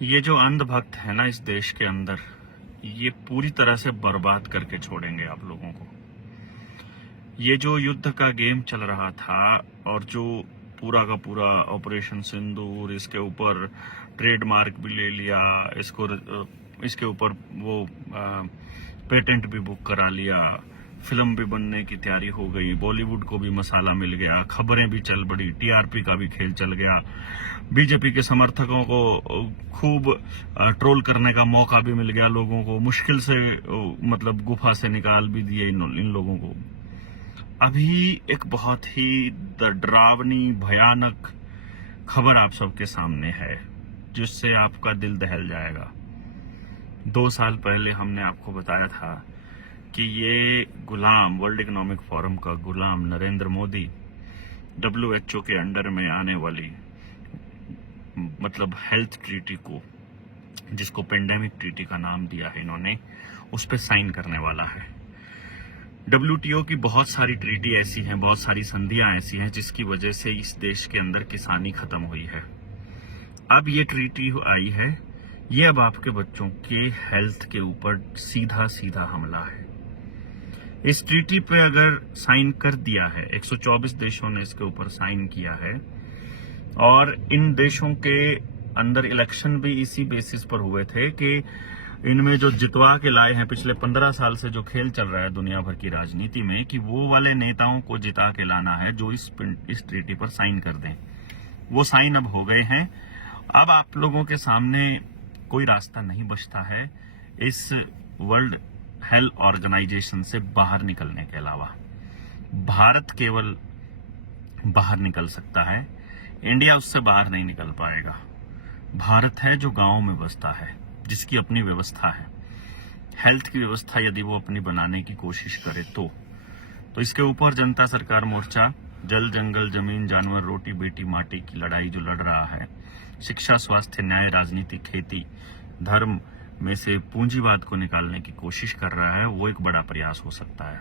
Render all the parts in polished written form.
ये जो अंधभक्त है ना इस देश के अंदर, ये पूरी तरह से बर्बाद करके छोड़ेंगे आप लोगों को। ये जो युद्ध का गेम चल रहा था और जो पूरा का पूरा ऑपरेशन सिंदूर, इसके ऊपर ट्रेडमार्क भी ले लिया, इसके ऊपर वो पेटेंट भी बुक करा लिया, फिल्म भी बनने की तैयारी हो गई, बॉलीवुड को भी मसाला मिल गया, खबरें भी चल पड़ी, टीआरपी का भी खेल चल गया, बीजेपी के समर्थकों को खूब ट्रोल करने का मौका भी मिल गया, लोगों को मुश्किल से मतलब गुफा से निकाल भी दिए इन लोगों को। अभी एक बहुत ही डरावनी भयानक खबर आप सबके सामने है जिससे आपका दिल दहल जाएगा। 2 साल पहले हमने आपको बताया था कि ये गुलाम, वर्ल्ड इकोनॉमिक फोरम का गुलाम नरेंद्र मोदी WHO के अंडर में आने वाली मतलब हेल्थ ट्रीटी को, जिसको पेंडेमिक ट्रीटी का नाम दिया है इन्होंने, उस पर साइन करने वाला है। WTO की बहुत सारी ट्रीटी ऐसी हैं, बहुत सारी संधियां ऐसी हैं जिसकी वजह से इस देश के अंदर किसानी खत्म हुई है। अब ये ट्रीटी आई है, ये अब आपके बच्चों के हेल्थ के ऊपर सीधा सीधा हमला है। इस ट्रीटी पे अगर साइन कर दिया है, 124 देशों ने इसके ऊपर साइन किया है, और इन देशों के अंदर इलेक्शन भी इसी बेसिस पर हुए थे कि इनमें जो जितवा के लाए हैं, पिछले 15 साल से जो खेल चल रहा है दुनिया भर की राजनीति में, कि वो वाले नेताओं को जिता के लाना है जो इस ट्रीटी पर साइन कर दें। वो साइन अब हो गए हैं। अब आप लोगों के सामने कोई रास्ता नहीं बचता है इस वर्ल्ड हेल्थ ऑर्गेनाइजेशन से बाहर निकलने के अलावा। भारत केवल बाहर निकल सकता है, इंडिया उससे बाहर नहीं निकल पाएगा। भारत है जो गांव में बसता है, जिसकी अपनी व्यवस्था है। हेल्थ की व्यवस्था यदि वो अपनी बनाने की कोशिश करे तो इसके ऊपर जनता सरकार मोर्चा जल जंगल जमीन जानवर रोटी बेटी माटी की लड़ाई जो लड़ रहा है, शिक्षा स्वास्थ्य न्याय राजनीति खेती धर्म में से पूंजीवाद को निकालने की कोशिश कर रहा है, वो एक बड़ा प्रयास हो सकता है।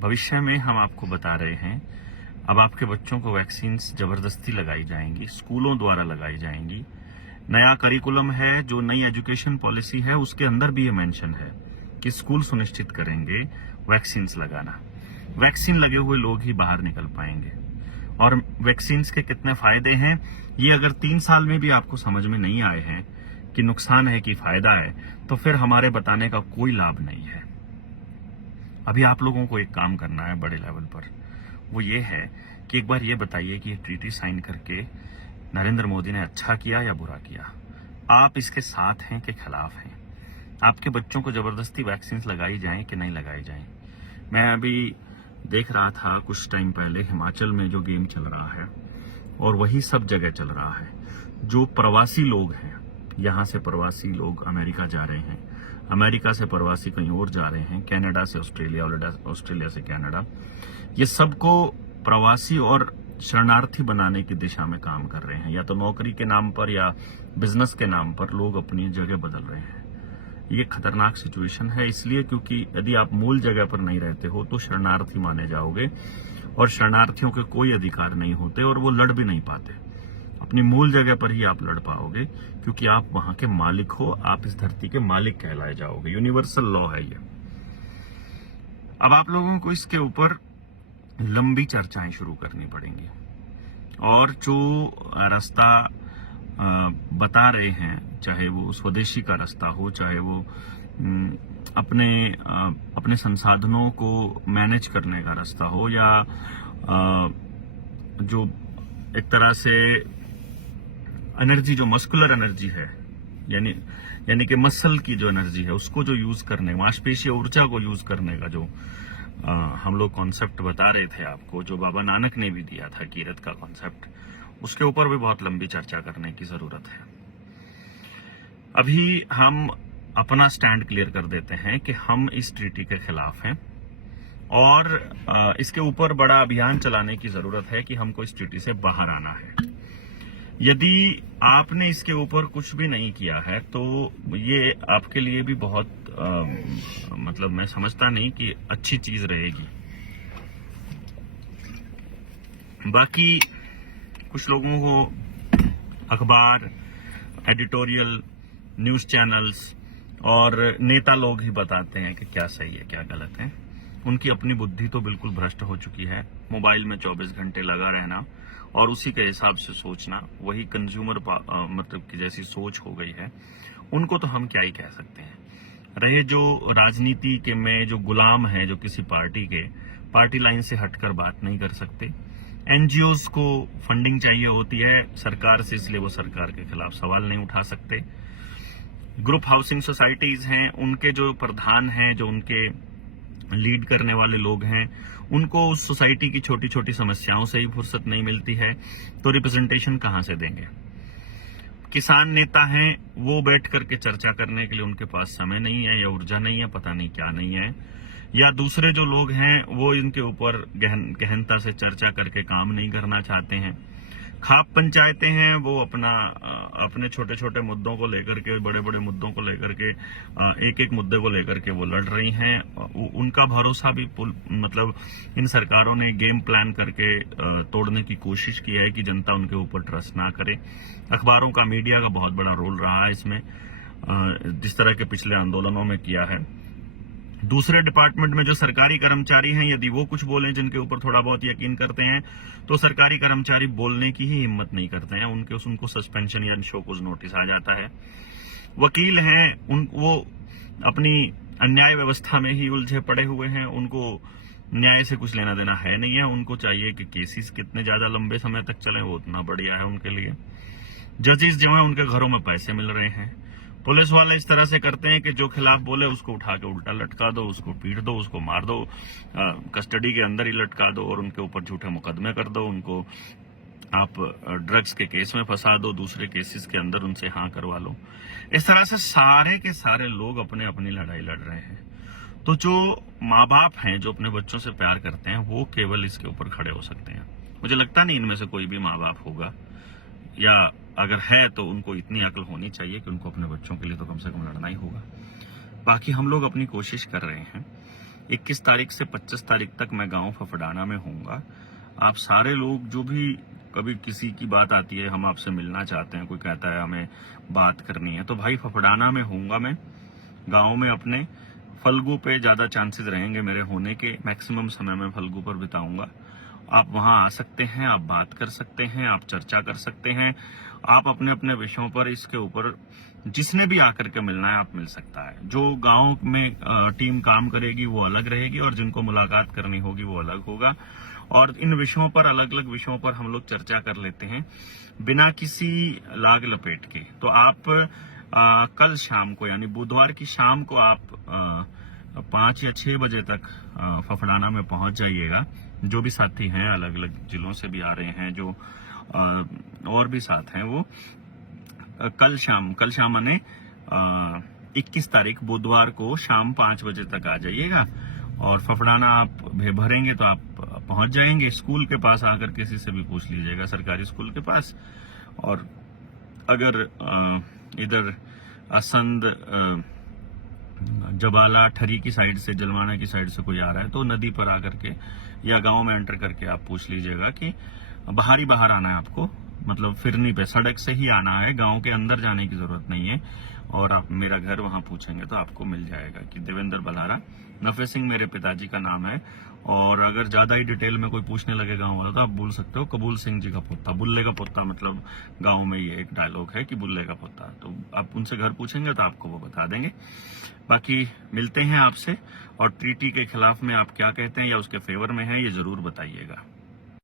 भविष्य में हम आपको बता रहे हैं, अब आपके बच्चों को वैक्सीन जबरदस्ती लगाई जाएंगी, स्कूलों द्वारा लगाई जाएंगी। नया करिकुलम है, जो नई एजुकेशन पॉलिसी है, उसके अंदर भी ये मेंशन है कि स्कूल सुनिश्चित करेंगे वैक्सीन लगाना। वैक्सीन लगे हुए लोग ही बाहर निकल पाएंगे। और वैक्सीन के कितने फायदे हैं, ये अगर 3 साल में भी आपको समझ में नहीं आए हैं कि नुकसान है कि फायदा है, तो फिर हमारे बताने का कोई लाभ नहीं है। अभी आप लोगों को एक काम करना है बड़े लेवल पर, वो ये है कि एक बार ये बताइए कि ये ट्रीटी साइन करके नरेंद्र मोदी ने अच्छा किया या बुरा किया। आप इसके साथ हैं कि खिलाफ हैं? आपके बच्चों को जबरदस्ती वैक्सीन लगाई जाएं कि नहीं लगाई जाएं? मैं अभी देख रहा था कुछ टाइम पहले हिमाचल में जो गेम चल रहा है, और वही सब जगह चल रहा है। जो प्रवासी लोग हैं, यहाँ से प्रवासी लोग अमेरिका जा रहे हैं, अमेरिका से प्रवासी कहीं और जा रहे हैं, कनाडा से ऑस्ट्रेलिया, ऑस्ट्रेलिया से कनाडा, ये सबको प्रवासी और शरणार्थी बनाने की दिशा में काम कर रहे हैं। या तो नौकरी के नाम पर या बिजनेस के नाम पर लोग अपनी जगह बदल रहे हैं। ये खतरनाक सिचुएशन है, इसलिए क्योंकि यदि आप मूल जगह पर नहीं रहते हो तो शरणार्थी माने जाओगे, और शरणार्थियों के कोई अधिकार नहीं होते और वो लड़ भी नहीं पाते। अपनी मूल जगह पर ही आप लड़ पाओगे, क्योंकि आप वहां के मालिक हो, आप इस धरती के मालिक कहलाए जाओगे। यूनिवर्सल लॉ है ये। अब आप लोगों को इसके ऊपर लंबी चर्चाएं शुरू करनी पड़ेंगी, और जो रास्ता बता रहे हैं, चाहे वो स्वदेशी का रास्ता हो, चाहे वो अपने संसाधनों को मैनेज करने का रास्ता हो, या जो एक तरह से एनर्जी, जो मस्कुलर एनर्जी है, यानी कि मसल की जो एनर्जी है, उसको जो यूज करने, मांसपेशीय ऊर्जा को यूज करने का जो हम लोग कॉन्सेप्ट बता रहे थे आपको, जो बाबा नानक ने भी दिया था, कीरत का कॉन्सेप्ट, उसके ऊपर भी बहुत लंबी चर्चा करने की जरूरत है। अभी हम अपना स्टैंड क्लियर कर देते हैं कि हम इस ट्रीटी के खिलाफ हैं, और इसके ऊपर बड़ा अभियान चलाने की जरूरत है कि हमको इस ट्रीटी से बाहर आना है। यदि आपने इसके ऊपर कुछ भी नहीं किया है तो ये आपके लिए भी बहुत मतलब मैं समझता नहीं कि अच्छी चीज रहेगी। बाकी कुछ लोगों को अखबार एडिटोरियल न्यूज चैनल्स और नेता लोग ही बताते हैं कि क्या सही है क्या गलत है। उनकी अपनी बुद्धि तो बिल्कुल भ्रष्ट हो चुकी है। मोबाइल में 24 घंटे लगा रहना और उसी के हिसाब से सोचना, वही कंज्यूमर मतलब की जैसी सोच हो गई है। उनको तो हम क्या ही कह सकते हैं। रहे जो राजनीति के में जो गुलाम है, जो किसी पार्टी के पार्टी लाइन से हटकर बात नहीं कर सकते। एनजीओज को फंडिंग चाहिए होती है सरकार से, इसलिए वो सरकार के खिलाफ सवाल नहीं उठा सकते। ग्रुप हाउसिंग सोसाइटीज हैं, उनके जो प्रधान हैं, जो उनके लीड करने वाले लोग हैं, उनको उस सोसाइटी की छोटी छोटी समस्याओं से ही फुर्सत नहीं मिलती है, तो रिप्रेजेंटेशन कहां से देंगे। किसान नेता हैं, वो बैठ करके चर्चा करने के लिए उनके पास समय नहीं है या ऊर्जा नहीं है, पता नहीं क्या नहीं है। या दूसरे जो लोग हैं वो इनके ऊपर गहनता से चर्चा करके काम नहीं करना चाहते हैं। खाप पंचायतें हैं, वो अपने छोटे छोटे मुद्दों को लेकर के, बड़े बड़े मुद्दों को लेकर के, एक एक मुद्दे को लेकर के वो लड़ रही हैं। उनका भरोसा भी मतलब इन सरकारों ने गेम प्लान करके तोड़ने की कोशिश की है कि जनता उनके ऊपर ट्रस्ट ना करे। अखबारों का, मीडिया का बहुत बड़ा रोल रहा है इसमें, जिस तरह के पिछले आंदोलनों में किया है। दूसरे डिपार्टमेंट में जो सरकारी कर्मचारी हैं, यदि वो कुछ बोलें जिनके ऊपर थोड़ा बहुत यकीन करते हैं, तो सरकारी कर्मचारी बोलने की ही हिम्मत नहीं करते हैं। उनको सस्पेंशन या शोकॉज नोटिस आ जाता है। वकील हैं, वो अपनी अन्याय व्यवस्था में ही उलझे पड़े हुए हैं। उनको न्याय से कुछ लेना देना है नहीं है। उनको चाहिए कि केसेस कितने ज्यादा लंबे समय तक चले, वो उतना बढ़िया है उनके लिए। जजेस जो है, उनके घरों में पैसे मिल रहे हैं। पुलिस वाले इस तरह से करते हैं कि जो खिलाफ बोले उसको उठा के उल्टा लटका दो, उसको पीट दो, उसको मार दो, कस्टडी के अंदर ही लटका दो और उनके ऊपर झूठे मुकदमे कर दो। उनको आप ड्रग्स के केस में फंसा दो, दूसरे केसेस के अंदर उनसे हाँ करवा लो। इस तरह से सारे के सारे लोग अपने अपनी लड़ाई लड़ रहे हैं। तो जो माँ बाप हैं, जो अपने बच्चों से प्यार करते हैं, वो केवल इसके ऊपर खड़े हो सकते हैं। मुझे लगता नहीं इनमें से कोई भी माँ बाप होगा, या अगर है तो उनको इतनी अक्ल होनी चाहिए कि उनको अपने बच्चों के लिए तो कम से कम लड़ना ही होगा। बाकी हम लोग अपनी कोशिश कर रहे हैं। 21 तारीख से 25 तारीख तक मैं गांव फफड़ाना में होऊंगा। आप सारे लोग जो भी कभी किसी की बात आती है, हम आपसे मिलना चाहते हैं, कोई कहता है हमें बात करनी है, तो भाई फफड़ाना में होऊंगा मैं, गाँव में अपने। फल्गु पे ज्यादा चांसेस रहेंगे मेरे होने के, मैक्सिमम समय मैं फल्गु पर बिताऊंगा। आप वहां आ सकते हैं, आप बात कर सकते हैं, आप चर्चा कर सकते हैं, आप अपने अपने विषयों पर, इसके ऊपर जिसने भी आकर के मिलना है आप मिल सकता है। जो गांव में टीम काम करेगी वो अलग रहेगी और जिनको मुलाकात करनी होगी वो अलग होगा। और इन विषयों पर, अलग अलग विषयों पर हम लोग चर्चा कर लेते हैं बिना किसी लाग लपेट के। तो आप कल शाम को, यानी बुधवार की शाम को आप 5 या 6 बजे तक फफड़ाना में पहुंच जाइएगा। जो भी साथी हैं, अलग अलग जिलों से भी आ रहे हैं, जो और भी साथ हैं, वो कल शाम माने 21 तारीख बुधवार को शाम 5 बजे तक आ जाइएगा। और फफड़ाना आप भरेंगे तो आप पहुंच जाएंगे। स्कूल के पास आकर किसी से भी पूछ लीजिएगा, सरकारी स्कूल के पास। और अगर इधर असंद, जबाला, ठरी की साइड से, जलवाना की साइड से कोई आ रहा है तो नदी पर आकर के या गांव में एंटर करके आप पूछ लीजिएगा कि बाहर आना है आपको, मतलब फिरनी पे, सड़क से ही आना है, गांव के अंदर जाने की जरूरत नहीं है। और आप मेरा घर वहां पूछेंगे तो आपको मिल जाएगा कि देवेंद्र बलारा, नफे सिंह मेरे पिताजी का नाम है। और अगर ज्यादा ही डिटेल में कोई पूछने लगे गांव वाला तो आप बोल सकते हो कबूल सिंह जी का पोता। बुल्ले का पोता मतलब गांव में ये एक डायलॉग है कि बुल्ले का पोता। तो आप उनसे घर पूछेंगे तो आपको वो बता देंगे। बाकी मिलते हैं आपसे, और ट्रीटी के खिलाफ में आप क्या कहते हैं या उसके फेवर में हैं, ये जरूर बताइएगा।